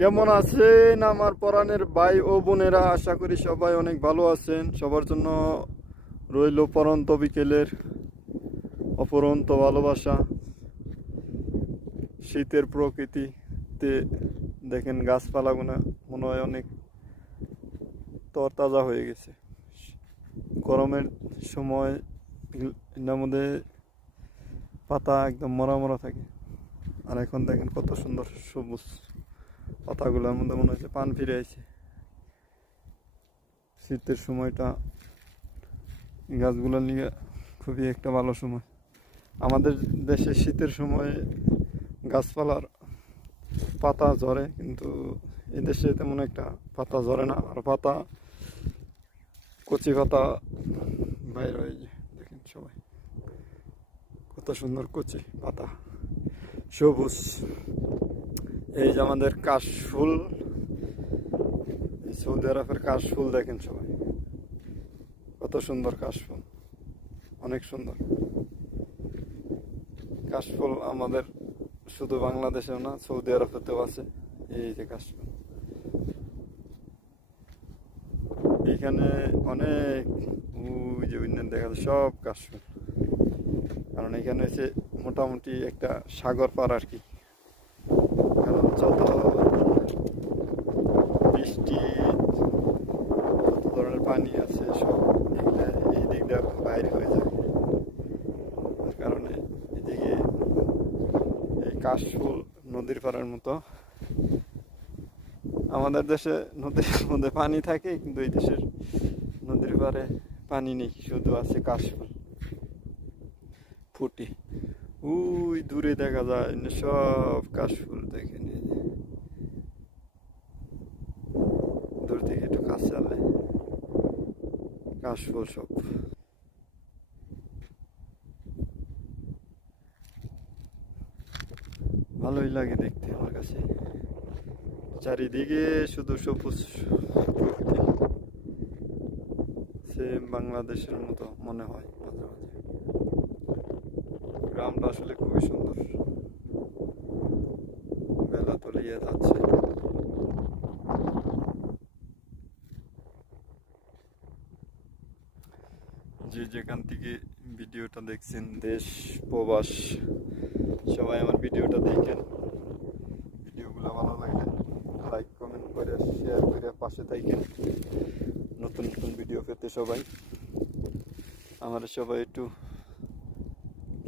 কেমন আছেন আমার পরাণের ভাই ও বোনেরা? আশা করি সবাই অনেক ভালো আছেন। সবার জন্য রইল পরন্ত বিকেলের অপরন্ত ভালোবাসা। শীতের প্রকৃতিতে দেখেন গাছপালাগুলো মনে হয় অনেক তরতাজা হয়ে গেছে। গরমের সময় এর মধ্যে পাতা একদম মরা মরা থাকে, আর এখন দেখেন কত সুন্দর সবুজ পাতাগুলোর মধ্যে মনে হচ্ছে পান ফিরে আছে। শীতের সময়টা গাছগুলো নিয়ে খুবই একটা ভালো সময়। আমাদের দেশে শীতের সময় গাছপালার পাতা ঝরে, কিন্তু এদেশে তেমন একটা পাতা ঝরে না, আর পাতা কচি পাতা বাইর হয়ে যায়। দেখেন সবাই কত সুন্দর কচি পাতা, সবুজ। এই যে আমাদের কাশফুল, সৌদি আরবের কাশফুল দেখেন সবাই কত সুন্দর কাশফুল, অনেক সুন্দর কাশফুল। আমাদের শুধু বাংলাদেশেও না, সৌদি আরবেতেও আছে এই যে কাশফুল। এইখানে অনেক ওই যে দেখা যায় সব কাশফুল, কারণ এখানে হচ্ছে মোটামুটি একটা সাগর পার আর কি। কারণ যত বৃষ্টি, যত ধরনের পানি আছে সব এগুলো এই দিকটা বাইরে হয়ে যায়। তার কারণে এদিকে এই কাশফুল নদীর পাড়ের মতো। আমাদের দেশে নদীর মধ্যে পানি থাকে, কিন্তু এই দেশের নদীর পাড়ে পানি নেই, শুধু আছে কাশফুল ফুটে। ওই দূরে দেখা যায় সব কাশফুল দেখেন, এই যে দূর থেকে একটু কাছে আলে কাশফুল সব। ভালোই লাগে দেখতে আমার কাছে, চারিদিকে শুধু সবুজ প্রকৃতি। সেম বাংলাদেশের মতো মনে হয় মাঝে মাঝে। গ্রামটা আসলে খুবই সুন্দর। বেলা তলিয়ে যাচ্ছে। যে যেখান থেকে ভিডিওটা দেখছেন, দেশ প্রবাস, সবাই আমার ভিডিওটা দেখেন। ভিডিওগুলো ভালো লাগলে লাইক কমেন্ট করে শেয়ার করে পাশে থাকেন। নতুন নতুন ভিডিও পেতে সবাই সবাই একটু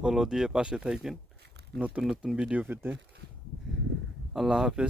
ফলো দিয়ে পাশে থাকেন নতুন নতুন ভিডিও পেতে। আল্লাহ হাফেজ।